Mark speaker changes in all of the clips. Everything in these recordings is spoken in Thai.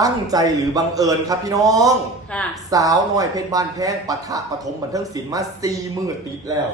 Speaker 1: ตั้งใจหรือบังเอิญครับพี่น้อง
Speaker 2: ค่ะ
Speaker 1: สาวน้อยเพชรบ้านแพงปะทะปฐมบันเทิงศิลป์มาสี่มือติดแล้ว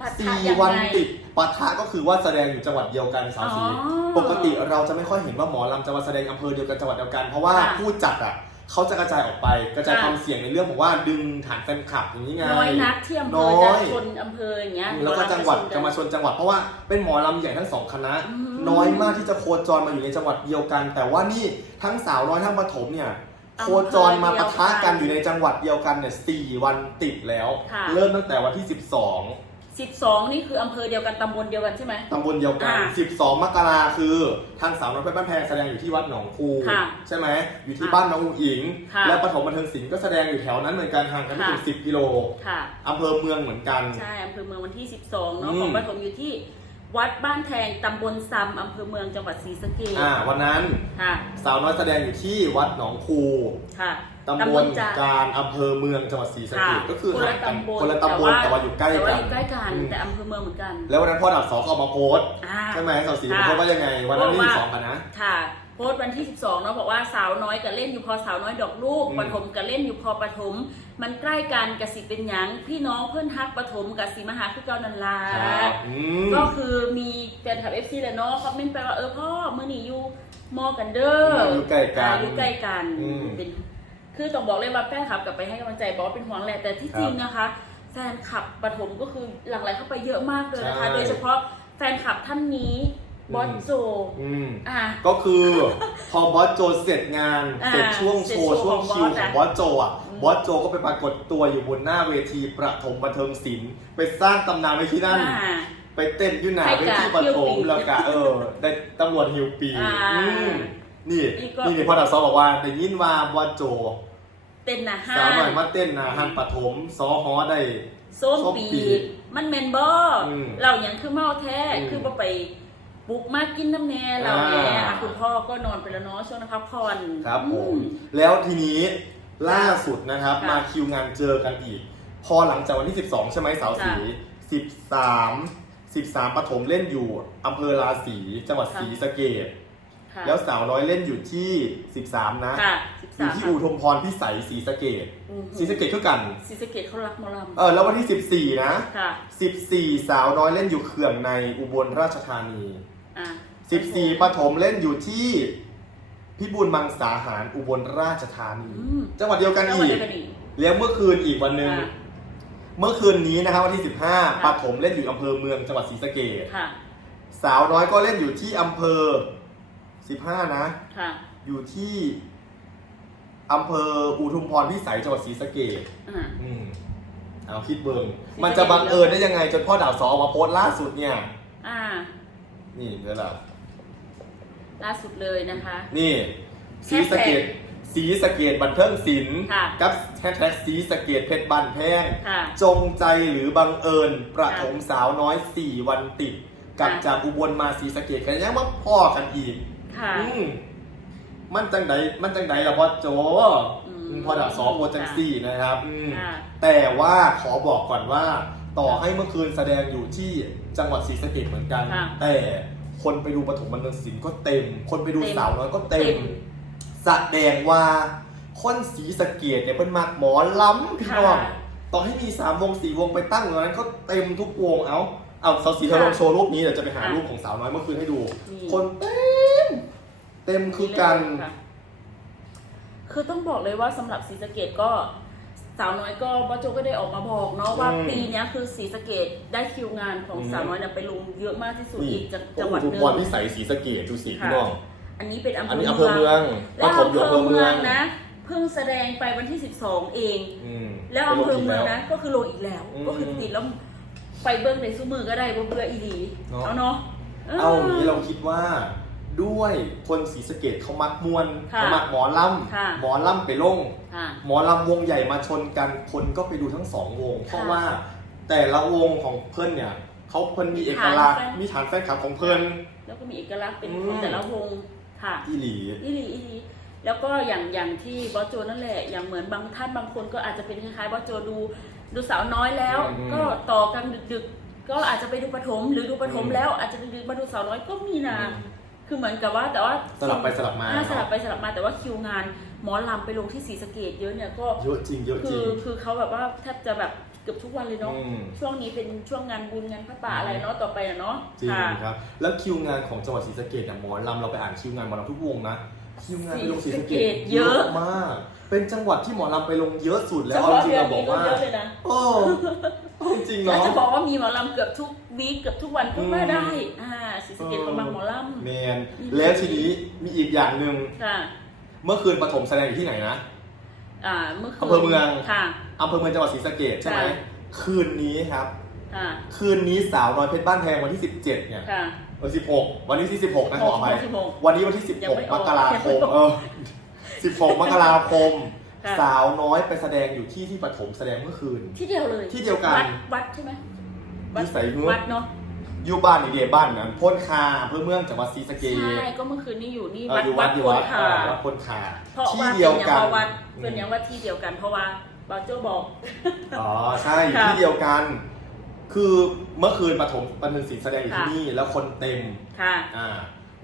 Speaker 2: ปะทะ
Speaker 1: สี่
Speaker 2: ยังไง
Speaker 1: วันติดปะทะก็คือว่าแสดงอยู่จังหวัดเดียวกันสาวสี
Speaker 2: อ๋อ
Speaker 1: ปกติเราจะไม่ค่อยเห็นว่าหมอลำจะมาแสดงอำเภอเดียวกันจังหวัดเดียวกันเพราะว่า
Speaker 2: ค่ะ
Speaker 1: ผู้จัดอะเขาจะกระจายออกไปกระจาย
Speaker 2: ค่ะ
Speaker 1: ความเสี่ยงในเรื่องของว่าดึงฐานแฟนคลับอย่างนี้ไง
Speaker 2: น้อยนักที่อำเภอ
Speaker 1: น้
Speaker 2: จะ
Speaker 1: อย
Speaker 2: ชนอำเภออย่างเงี้ย
Speaker 1: แล้วก็จังหวัดจะมา
Speaker 2: ช
Speaker 1: ชนจังหวัดเพราะว่าเป็นหมอลำใหญ่ทั้งสองคณะ
Speaker 2: อืม
Speaker 1: น้อยมากที่จะโคจรมาอยู่ในจังหวัดเดียวกัน แต่ว่านี่ทั้งสาวน้อยทั้งปฐมเนี่ย
Speaker 2: อำเภอ
Speaker 1: โคจรมาปะทะกันอยู่ในจังหวัดเดียวกันเนี่ยสี่วันติดแล้ว
Speaker 2: ค่ะ
Speaker 1: เริ่มตั้งแต่วันที่ 12
Speaker 2: 12 นี่คืออำเภอเดียวกันตำบลเดียวกันใช่ไหม
Speaker 1: ตำบลเดียวกัน
Speaker 2: อ่า
Speaker 1: 12 มกราคือทางสาวน้อยเพชรบ้านแพงแสดงอยู่ที่วัดหนองคู
Speaker 2: ค่ะ
Speaker 1: ใช่ไหมอยู่ที่
Speaker 2: ค่ะ
Speaker 1: บ้านน้องอุ๋งอิง
Speaker 2: ค่ะ
Speaker 1: และปฐมบันเทิงศิลป์ก็แสดงอยู่แถวนั้นเหมือนกันห่างกันไม่ถึง
Speaker 2: ค่ะ
Speaker 1: 10กิโล
Speaker 2: ค่ะ
Speaker 1: อำเภอเมืองเหมือนกัน
Speaker 2: ใช่อำเภอเมืองวันที่ 12 เนาะ
Speaker 1: อืม
Speaker 2: ของปฐมอยู่ที่ วัดบ้านแทงตำบลซำอำเภอเมืองจังหวัดศรีสะเกษ
Speaker 1: อ่าวันนั้น
Speaker 2: ค่ะ
Speaker 1: สาวน้อยแสดงอยู่ที่วัดหนองคู
Speaker 2: ค่ะ
Speaker 1: ตำบล
Speaker 2: จะ
Speaker 1: การอำเภอเมืองจังหวัดศรีสะเกษ
Speaker 2: ค่ะ
Speaker 1: ก็คือ
Speaker 2: คนละ
Speaker 1: ห่างกัน
Speaker 2: ตำบล
Speaker 1: คนละตำบลแต่ว่าอยู่ใกล้
Speaker 2: แต่ว่า
Speaker 1: กั
Speaker 2: อนยู่ใกล้กัน
Speaker 1: อืม
Speaker 2: แต่อำเภอเมืองเหมือนกัน
Speaker 1: แล้ววันนั้นพ่อดาบสอก็เอามาโพสต์
Speaker 2: อ่า
Speaker 1: ใช่ไหมสาวสี
Speaker 2: ค่ะ
Speaker 1: โพสต์ว่ายังไง วันนั้น
Speaker 2: บอก
Speaker 1: ที่
Speaker 2: ว่า
Speaker 1: สองกันนะ
Speaker 2: ค่ะ โพสต์วันที่ 12เนาะบอกว่าสาวน้อยกับเล่นอยู่พอสาวน้อยดอกลูก
Speaker 1: อืม
Speaker 2: ปฐมกับเล่นอยู่พอปฐมมันใกล้กันกับสิเป็นหยังพี่น้องเพื่อนฮักปฐมกับสีมหาคือเก้านันลา
Speaker 1: ครับอืม
Speaker 2: ก็คือมีแฟนคลับเอฟซีแหละเนาะคอมเมนต์ไปว่าเออพ่อเมื่อนี้อยู่มอกันเด้อ
Speaker 1: อยู่ใกล้กัน
Speaker 2: อ่าอยู่ใกล้กัน
Speaker 1: อืม
Speaker 2: เป็นคือต้องบอกเลยว่าแฟนคลับกลับไปให้กำลังใจบอกว่าเป็นห่วงแหละแต่ที่
Speaker 1: ครับ
Speaker 2: จริงนะคะ แฟนคลับปฐมก็คือหลั่งไหลเข้าไปเยอะมากเลยนะคะ
Speaker 1: ใช่
Speaker 2: โดยเฉพาะแฟนคลับท่านนี้ บอสโจ
Speaker 1: อืม
Speaker 2: อะ
Speaker 1: ก็คือพอบอสโจเสร็จงาน
Speaker 2: อ่า
Speaker 1: เสร็จช่วง
Speaker 2: เสร็
Speaker 1: โช
Speaker 2: จ
Speaker 1: ว์
Speaker 2: ช่
Speaker 1: ช่ว
Speaker 2: ว
Speaker 1: ง
Speaker 2: ง
Speaker 1: คิว
Speaker 2: ของ
Speaker 1: ข
Speaker 2: บ
Speaker 1: อ
Speaker 2: อส
Speaker 1: งบอสโจอะ
Speaker 2: อืม
Speaker 1: บอสโจก็ไปปรากฏตัวอยู่บนหน้าเวทีประถมบันเทิงศิลป์ไปสร้างตำนานไว้ที่นั่น
Speaker 2: อ่า
Speaker 1: ไปเต้นอยุ่หนา
Speaker 2: ให้
Speaker 1: เว
Speaker 2: กะ
Speaker 1: ทีประถม
Speaker 2: ฮิวปี
Speaker 1: แล้วกะเออ ได้ตำรวจฮิวปี
Speaker 2: อ่า
Speaker 1: อืมนี่
Speaker 2: นี่ก็
Speaker 1: นี่นี่พ่อดาบซอบอกว่าได้ยินว่าบอสโจ
Speaker 2: เต้นนะฮะ
Speaker 1: สาวหน่อยมาเต้นนะฮันปฐมซอฮอได้
Speaker 2: ส้ม
Speaker 1: ส้ม
Speaker 2: ปี
Speaker 1: ปี
Speaker 2: ดมันแมนบอ
Speaker 1: อืม
Speaker 2: เราอย่างคือเมาแท้
Speaker 1: อืม
Speaker 2: คือบ่ไป บุกมากินน้ำแน่เราแน่
Speaker 1: อ่า
Speaker 2: อะคุณพ่อก็นอนไปแล้วเนาะช่วงนั้นพักผ่อน
Speaker 1: ครับผ
Speaker 2: อื
Speaker 1: มแล้วทีนี้ล่าสุดนะครับ
Speaker 2: ค่ะ
Speaker 1: มาคิวงานเจอกันอีก พอหลังจากวันที่ 12 ใช่ไหมสาวสี 13 13ปฐมเล่นอยู่อำเภอราศีจังหวัด
Speaker 2: ค่ะ
Speaker 1: ศรีสะเกษ
Speaker 2: ค่ะ
Speaker 1: แล้วสาวน้อยเล่นอยู่ที่ 13 นะ
Speaker 2: ค่ะ
Speaker 1: อยู่
Speaker 2: 13
Speaker 1: ที่
Speaker 2: ค่ะ
Speaker 1: อูทมพรพิสัยศรีสะเกษ
Speaker 2: อืม
Speaker 1: ศรีสะเกษคือกัน
Speaker 2: ศรีสะเกดเขารักหมอล
Speaker 1: เออแล้ววันที่ 14 นะำ
Speaker 2: ค่ะ
Speaker 1: 14 สาวน้อยเล่นอยู่เขื่องในอุบลราชธานี
Speaker 2: อะ
Speaker 1: 14ปฐมเล่นอยู่ที่พิบูลมังสาหารอุบลราชธานี
Speaker 2: อืม
Speaker 1: จังหวัดเดียวกัน
Speaker 2: แล้ว
Speaker 1: อี
Speaker 2: วัน
Speaker 1: ก
Speaker 2: เดียวกันอีก
Speaker 1: แล้วเมื่อคืนอีกวันหนึ่ง
Speaker 2: ค่ะ
Speaker 1: เมื่อคืนนี้นะครับวันที่ 15
Speaker 2: ค่ะ
Speaker 1: ปฐมเล่นอยู่อำเภอเมืองจังหวัดศรีสะเกษ
Speaker 2: ค่ะ
Speaker 1: สาวน้อยก็เล่นอยู่ที่อำเภอ 15 นะ
Speaker 2: ค่ะ
Speaker 1: อยู่ที่อำเภออุทุมพรพิสัยจังหวัดศรีสะเกษ
Speaker 2: อะ
Speaker 1: อืมเอาคิดเบิง
Speaker 2: ศรีสะเกษ
Speaker 1: มันจะบังเอิญได้ยังไงจนพ่อดาวสอออกมาโพสต์ล่าสุดเนี่ย
Speaker 2: อ่า
Speaker 1: นี่เดี๋ยวเรา
Speaker 2: ล่าสุดเลยนะคะ
Speaker 1: นี่ สีสะเกตสีสะเกตบันเทิงศิลป์
Speaker 2: ค่ะ
Speaker 1: กับแฮชแท็กสีสะเกตเพชรบันแพง
Speaker 2: ค่ะ
Speaker 1: จงใจหรือบังเอิญ ประถมสาวน้อย 4 วันติดกลับ
Speaker 2: ค่ะ
Speaker 1: จากอุบลมาสีสะเกตกันยังมาพ่อกันอีก
Speaker 2: ค่ะ
Speaker 1: อืมมันจังไดมันจังไดล่ะพ่อโจ
Speaker 2: อืม
Speaker 1: พ่อดาวสองโอจังสี่นะครับอืม
Speaker 2: ค่ะ
Speaker 1: แต่ว่าขอบอกก่อนว่า ต่อให้เมื่อคืนแสดงอยู่ที่จังหวัดศรีสะเกดเหมือนกัน
Speaker 2: ค่ะ
Speaker 1: แต่คนไปดูปฐมบันเทิงศิลป์ก็เต็ม คนไปดู
Speaker 2: เต็ม
Speaker 1: สาวน้อยก็เต็
Speaker 2: เต็
Speaker 1: ม
Speaker 2: ม
Speaker 1: แสดงว่าคนศรีสะเกดเนี่ยเป็นมากหมอล้ำพี่น้อง
Speaker 2: ค่ะ
Speaker 1: ต่อให้มีสามวงสี่วงไปตั้งตรงนั้นก็เต็มทุกวงเอาเอาสาวสีเธอลองโชว์รูปนี้เดี๋ยวจะไปหา
Speaker 2: ค่ะ
Speaker 1: รูปของสาวน้อยเมื่อคืนให้ดู
Speaker 2: นี่
Speaker 1: คนเต็มเต็มคือกัน
Speaker 2: ค่ะคือต้องบอกเลยว่าสำหรับศรีสะเกดก็ สาวน้อยก็บอสโจก็ได้ออกมาบอกเนาะว่า
Speaker 1: อืม
Speaker 2: ปีเนี้ยคือศรีสะเกดได้คิวงานของ
Speaker 1: อืม
Speaker 2: สาวน้อยเนี่ยไปลงเยอะมากที่สุด
Speaker 1: นี่
Speaker 2: อีกจากจังหวัด
Speaker 1: ทุก
Speaker 2: หนึ่ง
Speaker 1: วันที่ใส่ศรีสะเกดดูสิพี่
Speaker 2: ค่ะ
Speaker 1: น้อง
Speaker 2: อันนี้เป็นอำเภ
Speaker 1: อัน
Speaker 2: อ
Speaker 1: นี้อำเภอเมืองป
Speaker 2: แล้ว
Speaker 1: ฐม
Speaker 2: อำ
Speaker 1: อยู่
Speaker 2: เภ
Speaker 1: อำเภ
Speaker 2: อ
Speaker 1: อ
Speaker 2: เมื
Speaker 1: เมื
Speaker 2: อ
Speaker 1: องง
Speaker 2: นะเพิ่งแสดงไปวันที่ 12 เอง
Speaker 1: อืม
Speaker 2: แล้วอำเภอเมือง
Speaker 1: ไปล
Speaker 2: นะ
Speaker 1: ง
Speaker 2: ก็คือลงอีกแล้ว
Speaker 1: อืม
Speaker 2: ก็คือติดแล้วไปเบิ้งในซูมือก็ได้บ่เบื่ออีดี
Speaker 1: เนาะ
Speaker 2: เอาเนาะ
Speaker 1: เอาอย่างนี้เราคิดว่า ด้วยคนศรีสะเกดเขามักมวน
Speaker 2: ค่ะ
Speaker 1: เขามักหมอล
Speaker 2: ค่ะำ
Speaker 1: หมอลำไปลง
Speaker 2: ค่ะ
Speaker 1: หมอลำวงใหญ่มาชนกันคนก็ไปดูทั้งสองวง เพราะ
Speaker 2: ค่ะ
Speaker 1: ว่าแต่ละวงของเพื่อนเนี่ยเขาเพิ่นมีเอกลักษณ์
Speaker 2: ฐานแฟน
Speaker 1: มีฐานแฟนคลับของเพื่อน
Speaker 2: แล้วก็มีเอกลักษณ์เป็น
Speaker 1: อืม
Speaker 2: ของแต่ละวงค่ะ
Speaker 1: อีหลี
Speaker 2: อีหลีอีหลีแล้วก็อย่างอย่างที่บอสโจนั่นแหละ อย่างเหมือนบางท่านบางคนก็อาจจะเป็นคล้ายๆบอสโจดูดูสาวน้อยแล้ว
Speaker 1: อืม
Speaker 2: ก็ต่อกันดึกๆ ก็อาจจะไปดูปฐมหรือดูปฐม
Speaker 1: อืม
Speaker 2: แล้วอาจจะดึกๆมาดูสาวน้อยก็มีนะ คือเหมือนกับว่าแต่ว่า
Speaker 1: สลับไปสลับมา
Speaker 2: อ่สลับไปสลับมาแต่ว่าคิวงานหมอลำไปลงที่ศรีสะเกดเยอะเนี่ยก็
Speaker 1: เยอะจริงเยอะจ
Speaker 2: คื
Speaker 1: ริ
Speaker 2: องคือเขาแบบว่าแทบจะแบบเกือบทุกวันเลยเนาะ
Speaker 1: อืม
Speaker 2: ช่วงนี้เป็นช่วงงานบุญงานพระป่าอะไรเนาะต่อไปอะเนาะ
Speaker 1: จริง
Speaker 2: ค่ะ
Speaker 1: ครับ แล้วคิวงานของจังหวัดศรีสะเกดเนี่ยหมอลำเราไปอ่านคิวงานหมอลำทุกวงนะคิวงานไปลงศรีสะเกดเยอะ มาก เป็นจังหวัดที่หมอลำไปลงเยอะสุดแล้ว
Speaker 2: เฉ
Speaker 1: เอา
Speaker 2: พาะ
Speaker 1: จริง
Speaker 2: เดือน
Speaker 1: เราบอ
Speaker 2: นี้
Speaker 1: ก
Speaker 2: ก็
Speaker 1: ว่า
Speaker 2: เยอะเลยนะ
Speaker 1: โอ้ จริงๆ
Speaker 2: เรา
Speaker 1: เนาะ
Speaker 2: จะบอกว่ามีหมอลำเกือบทุกวีคเกือบทุกวันก็ว่า
Speaker 1: อืม
Speaker 2: ได้ อ่าศรีสะเกดคนบางหมอล
Speaker 1: แมนแล้วทีนี้มีอีกอย่างหนึ่งำ
Speaker 2: ค่ะ
Speaker 1: เมื่อคืนปฐมแสดงอยู่ที่ไหนนะ
Speaker 2: อ่า เมื่อคืน
Speaker 1: อำเภอเมือง
Speaker 2: ค่ะ
Speaker 1: อำเภอเมืองจังหวัดศรีสะเกดใช่ไหม
Speaker 2: ค่ะ
Speaker 1: คืนนี้ครับ
Speaker 2: ค่ะ
Speaker 1: คืนนี้สาวน้อยเพชรบ้านแพงวันที่ 17 เนี่ย
Speaker 2: ค่ะ
Speaker 1: เออ16วันนี้ที่16นะขออภัย
Speaker 2: 16
Speaker 1: วันนี้วันที่
Speaker 2: ยังไม่
Speaker 1: 16
Speaker 2: อ
Speaker 1: ม
Speaker 2: อก
Speaker 1: กราคม
Speaker 2: ยังไม่ออก
Speaker 1: เออ16มกราคม
Speaker 2: ค่ะ
Speaker 1: สาวน้อยไปแสดงอยู่ที่ที่ปฐมแสดงเมื่อคืน
Speaker 2: ที่เดียวเลย
Speaker 1: ที่เดียวกัน
Speaker 2: วัดวัดใช่ไหมวัด
Speaker 1: ที่ไสเงื้อ
Speaker 2: วัดเนาะ
Speaker 1: อยู่บ้านนี่เดียบ้านนะพ้นคาอำเภอเมืองจังหวัดศรีสะเกษ
Speaker 2: ใช่ก็เมื่อคืนนี้อยู่นี่
Speaker 1: เออ
Speaker 2: วัด
Speaker 1: อยู่
Speaker 2: วั
Speaker 1: วั
Speaker 2: ด
Speaker 1: ดอยู่
Speaker 2: โพ
Speaker 1: วั
Speaker 2: น
Speaker 1: ด
Speaker 2: คา
Speaker 1: เออวัดพ้นคา
Speaker 2: เพราะ
Speaker 1: ที่
Speaker 2: ว่า
Speaker 1: เดียว
Speaker 2: เป็นอย่าง
Speaker 1: กัน
Speaker 2: ว่าวัดเป็นอย่างว่าที่เดียวกัน เพราะว่าบาโจบอก
Speaker 1: อ๋อใช่
Speaker 2: ค่ะ
Speaker 1: ที่เดียวกัน คือเมื่อคืนปฐมบันเทิงศิลป์แสดงอยู่ที่
Speaker 2: ค่ะ
Speaker 1: นี่แล้วคนเต็ม
Speaker 2: ค่ะ
Speaker 1: อ่า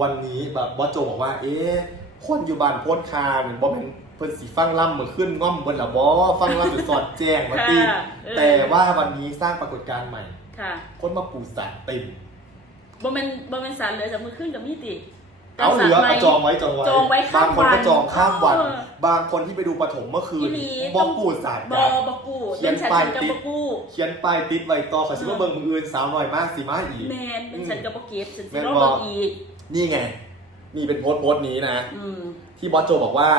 Speaker 1: วันนี้แบบบอสโจบอกว่า เอ๊ะคนอยู่บ้านโพนคาเนี่ยบอเป็น เพิ่นสีฟังล่ำเหมือนขึ้นง่อมบนละบอฟังล่ำจุดสอดแจ้งมาตี
Speaker 2: ค่ะเออ
Speaker 1: แต่ว่าวันนี้สร้างปรากฏการณ์ใหม่
Speaker 2: ค่ะ
Speaker 1: คนมาปูสัตว์เต็ม
Speaker 2: บ่เป็นบ่เป็นสารเหลือจากมือขึ้นกับมีติ
Speaker 1: เอาเหลือ
Speaker 2: แต่
Speaker 1: มา
Speaker 2: สาร
Speaker 1: จองไว้จองไว้
Speaker 2: จองไว้ข้า
Speaker 1: บามงคนก็
Speaker 2: วัน
Speaker 1: จองข้ามวัน
Speaker 2: เออบา
Speaker 1: งคนที่ไปดูปฐมเมื่อคืน
Speaker 2: อีหลี
Speaker 1: บอปูสัตว์
Speaker 2: บ
Speaker 1: กั
Speaker 2: อนบกู
Speaker 1: เขียน
Speaker 2: เป็นฉัน
Speaker 1: ป้าย
Speaker 2: กับ
Speaker 1: ติด
Speaker 2: บกู
Speaker 1: เขียนป้ายติดไว้ต่อขอชิว่าเบิ่งมืออื่นสาวหน่อยมากสิมาอีก
Speaker 2: แมนเป็นฉันกับบ่เก็บฉันสิ
Speaker 1: แม่น
Speaker 2: รอ
Speaker 1: บ่
Speaker 2: เบิ่งอีก
Speaker 1: นี่ไงนี่เป็นโพสต์โพสต์นี้นะ
Speaker 2: อืม
Speaker 1: ที่บอสโจบอกว่า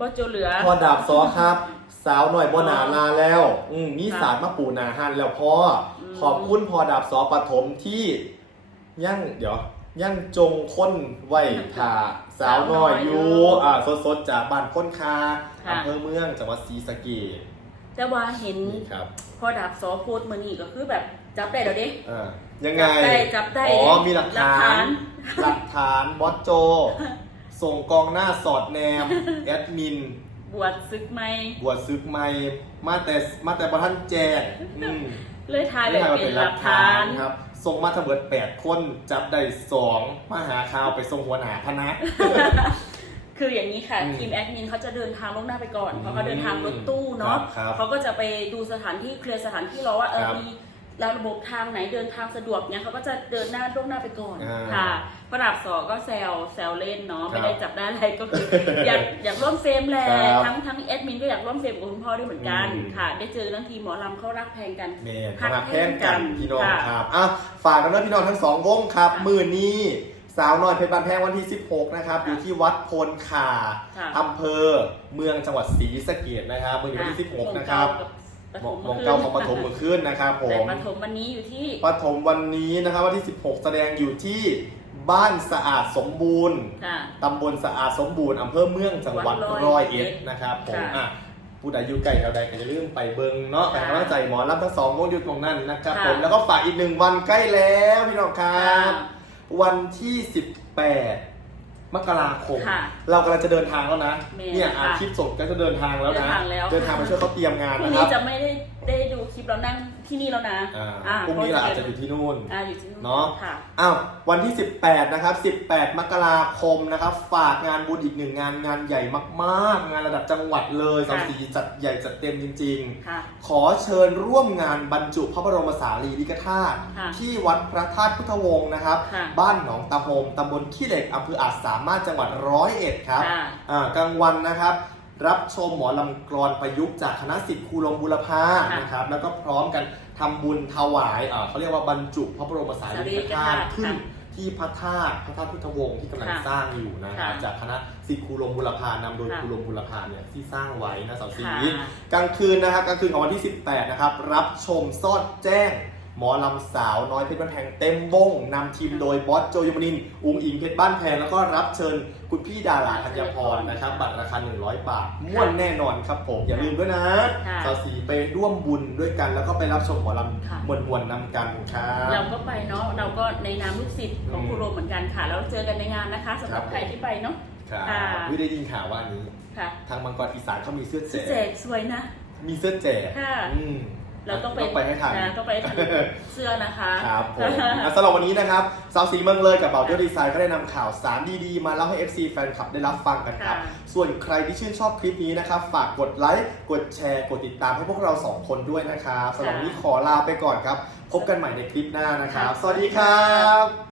Speaker 2: บ่โจเหลือ
Speaker 1: พอดาบซอครับ สาวหน่อยบ่หนาลาแล้ว อืมนี่
Speaker 2: ค่ะ
Speaker 1: สารมาปูหนาหันแล้วพ่ออ
Speaker 2: ม
Speaker 1: ขอบคุณพอดาบซอปฐมที่ยั่งเดี๋ยวยั่งจงค้นไว้ถ่าสาวน้อยอยู่อ่าสดๆจากบ้านพ้นคา
Speaker 2: ค่ะ
Speaker 1: อำเภอเมืองจังหวัดศรีสะเกษ
Speaker 2: แต่ว่าเห็น
Speaker 1: นี่ครับ
Speaker 2: พอดาบซอโพดมื้อนี้ก็คือแบบจับได้แล้วเด้
Speaker 1: อ่ายังไง
Speaker 2: จับได้จับได้
Speaker 1: อ๋อมีหลัก
Speaker 2: หลัก
Speaker 1: ฐา
Speaker 2: ฐาน น
Speaker 1: หลักฐานบอสโจ ส่งกองหน้าสอดแนม แอดมิน
Speaker 2: บวชศึกไหม
Speaker 1: บวชซึกใหม่ มาแต่มาแต่ประท่านแจ้งอืม
Speaker 2: เลยทาย
Speaker 1: ไม่
Speaker 2: แบบ
Speaker 1: ใช่มา
Speaker 2: เป็
Speaker 1: เป็นน
Speaker 2: ห
Speaker 1: ห
Speaker 2: ลั
Speaker 1: ลั
Speaker 2: ก
Speaker 1: ก
Speaker 2: ฐา
Speaker 1: ฐานนครับ ส่งมาทั้งหมดแปดคน จับได้สองมาหาข่าวไปส่งหัวหน้าคณะ
Speaker 2: คืออย่างนี้ค่ะ
Speaker 1: อืม
Speaker 2: ทีมแอดมินเขาจะเดินทางล่วงหน้าไปก่อน
Speaker 1: อืม
Speaker 2: เพราะเขาเดินทางรถตู้เนาะ
Speaker 1: ครับครับ
Speaker 2: เขาก็จะไปดูสถานที่เคลียร์สถานที่รอว่าเออ
Speaker 1: ครับ
Speaker 2: มี ระบบทางไหนเดินทางสะดวกเนี่ยเขาก็จะเดินหน้าล่วงหน้าไปก่อน
Speaker 1: อ่า
Speaker 2: ค่ะพระดาบสอก็แซวแซวเล่นเนาะ
Speaker 1: ครับ
Speaker 2: ไม่ได้จับได้อะไรก็คือ อยากอยากร่วมเฟรมแหละ
Speaker 1: ครับ
Speaker 2: ทั้งทั้งแอดมินก็อยากร่วมเฟรมกับคุณพ่อด้วยเหมือนกัน
Speaker 1: อืม
Speaker 2: ค่ะ ได้เจอทั้งทีมหมอลำเขารักแพงกัน
Speaker 1: เมน
Speaker 2: พัก
Speaker 1: มาแพนกัน
Speaker 2: แพนกัน
Speaker 1: พี่น้อง
Speaker 2: ค่ะ
Speaker 1: ครับอะฝากกันด้วยพี่น้องทั้งสองวงครับ
Speaker 2: ค่ะ
Speaker 1: มือนี้สาวน้อยเพชรบานแพงวันที่ 16 นะครับ
Speaker 2: ค่ะ
Speaker 1: อยู่ที่วัดโพนคา
Speaker 2: ค่ะ
Speaker 1: อำเภอเมืองจังหวัดศรีสะเกษนะครับมือวันที่ 16 นะครับ
Speaker 2: ป
Speaker 1: ม
Speaker 2: ฐ
Speaker 1: อง
Speaker 2: ม
Speaker 1: มองเก้าของปฐมมือขึ้นนะครับผ
Speaker 2: แต่
Speaker 1: ม
Speaker 2: ปฐมวันนี้อยู่ที่
Speaker 1: ปฐมวันนี้นะครับวันที่ 16 แสดงอยู่ที่บ้านสะอาดสมบูรณ์
Speaker 2: ค่ะ
Speaker 1: ตำบลสะอาดสมบูรณ์อำเภอเมืองจังหวัด
Speaker 2: ร้อย
Speaker 1: ร้อย
Speaker 2: เอ็
Speaker 1: เอ็
Speaker 2: ด
Speaker 1: ดนะครับผม
Speaker 2: ค่ะ
Speaker 1: อะผู้ใดอยู่ไกลแถวใดก็จะลืมไปเบิงเนาะแต่
Speaker 2: ค่ะ
Speaker 1: กำลังใจหมอรับทั้งสองวงอยู่ตรงนั้นนะครับ
Speaker 2: ค่ะ
Speaker 1: ผมแล้วก็ฝากอีกหนึ่งวันใกล้แล้วพี่น้องครั
Speaker 2: ค่ะ
Speaker 1: บวันที่ 18 มกราคม
Speaker 2: ค่ะ
Speaker 1: เรากำลังจะเดินทางแล้วนะ
Speaker 2: แม่
Speaker 1: เนี่ยอา
Speaker 2: ค่ะ
Speaker 1: คลิปสดก็จะเดินทางแล้ว
Speaker 2: เดิน
Speaker 1: นะ
Speaker 2: ทางแล้ว
Speaker 1: เดินทางไปช่วยเขาเตรียมงาน
Speaker 2: พรุ่ง
Speaker 1: นะค
Speaker 2: นี้
Speaker 1: รับ
Speaker 2: จะไม่ได้ได้ดูคลิ ปเรานั่งที่นี่แล้วนะ
Speaker 1: อ่า
Speaker 2: อ่า
Speaker 1: พรุ่งนี้เราอาจจะอยู่ที่นู่น
Speaker 2: อ่าอยู่ที่นู่น
Speaker 1: เนาะ
Speaker 2: ค่ะ
Speaker 1: อ้าววันที่ 18 นะครับ 18 มกราคมนะครับ ฝากงานบุญอีกหนึ่งงานงานใหญ่มากๆ งานระดับจังหวัดเลยสาม
Speaker 2: ค่ะ
Speaker 1: สีจัดใหญ่จัดเต็มจริง
Speaker 2: ค่ะ
Speaker 1: ๆขอเชิญร่วมงานบรรจุพระบรมสารีริกธาตุ
Speaker 2: ค่ะ
Speaker 1: ที่วัดพระธาตุพุทธวงศ์นะครับ
Speaker 2: ค่ะ
Speaker 1: บ้านหนองตะโฮมตำบลขี้เหล็กอำเภออาจสามารถจังหวัดร้อยเอ็ดครับ
Speaker 2: ค่ะ
Speaker 1: อ่ากลางวันนะครับ รับชมหมอลำกรอนประยุกต์จากคณะสิทธิ์ครูลงบุรพา
Speaker 2: ค่ะ
Speaker 1: นะครับ แล้วก็พร้อมกันทำบุญถวายอ่าเขาเรียกว่าบรรจุพระบรมสารีริกธาตุ
Speaker 2: สารีริกธาตุ
Speaker 1: ขึ้น
Speaker 2: ค่ะ
Speaker 1: ที่พระธาตุพระธาตุพุทธวงศ์ที่กำลัง
Speaker 2: ค่ะ
Speaker 1: สร้างอยู่นะครับ
Speaker 2: ค่ะ
Speaker 1: จากคณะสิทธิ์ครูลงบุรพานำโดย
Speaker 2: ค่ะ
Speaker 1: ครูลงบุรพาเนี่ยที่สร้างไว้นะสาวสี
Speaker 2: ค่ะ
Speaker 1: กลางคืนนะครับกลางคืนของวันที่ 18 นะครับ รับชมซอดแจ้ง หมอลำสาวน้อยเพชรบ้านแพงเต็มวงนำทีมโดยบอสโจยมนินทร์อุงอิงเพชรบ้านแพงแล้วก็รับเชิญคุณพี่ดาราธัญพรนะครับบัตรราคา 100 บาทม่วนแน่นอนครับผม อย่าลืมด้วยนะ
Speaker 2: ค่ะ
Speaker 1: สาวสีไปร่วมบุญด้วยกัน แล้วก็ไปรับชมหมอล
Speaker 2: ค่ะำ
Speaker 1: มวลมวลๆนำกันครั
Speaker 2: เรา
Speaker 1: บ
Speaker 2: ก็ไปเนาะเราก็ในนามลูกศิษย์ของ
Speaker 1: อืม
Speaker 2: ครูโรมเหมือนกันค่ะแล้วเจอกันในงานนะคะสำหรับ
Speaker 1: ครับ
Speaker 2: ใครที่ไปเนาะ
Speaker 1: ครับ
Speaker 2: ค่ะ
Speaker 1: วิได้ยินข่าวว่าอันนี้
Speaker 2: ค่ะ
Speaker 1: ทางมังกรอีสานเขามีเสื้อแจ
Speaker 2: ซื้อกแจกสวยนะ
Speaker 1: มีเสื้อแจก
Speaker 2: ค่ะ
Speaker 1: อืม
Speaker 2: เราต้องไป
Speaker 1: ต้องไปให้ทัน
Speaker 2: นะต้องไปถึงเสื้อนะคะ
Speaker 1: ครับผมอะสำหรับวันนี้นะครับสาวสีเมืองเลยกับเบลเดอร์ดีไซน์ก็ได้นำข่าวสารดีๆ มาเล่าให้ FC แฟนคลับได้รับฟังกันครับ
Speaker 2: ค่ะ
Speaker 1: ส่วนใครที่ชื่นชอบคลิปนี้นะครับ ฝากกดไลค์กดแชร์กดติดตามให้พวกเราสองคนด้วยนะครับสำหรับวันนี้ขอลาไปก่อนครับ พบกันใหม่ในคลิปหน้านะครับ สวัสดีครับ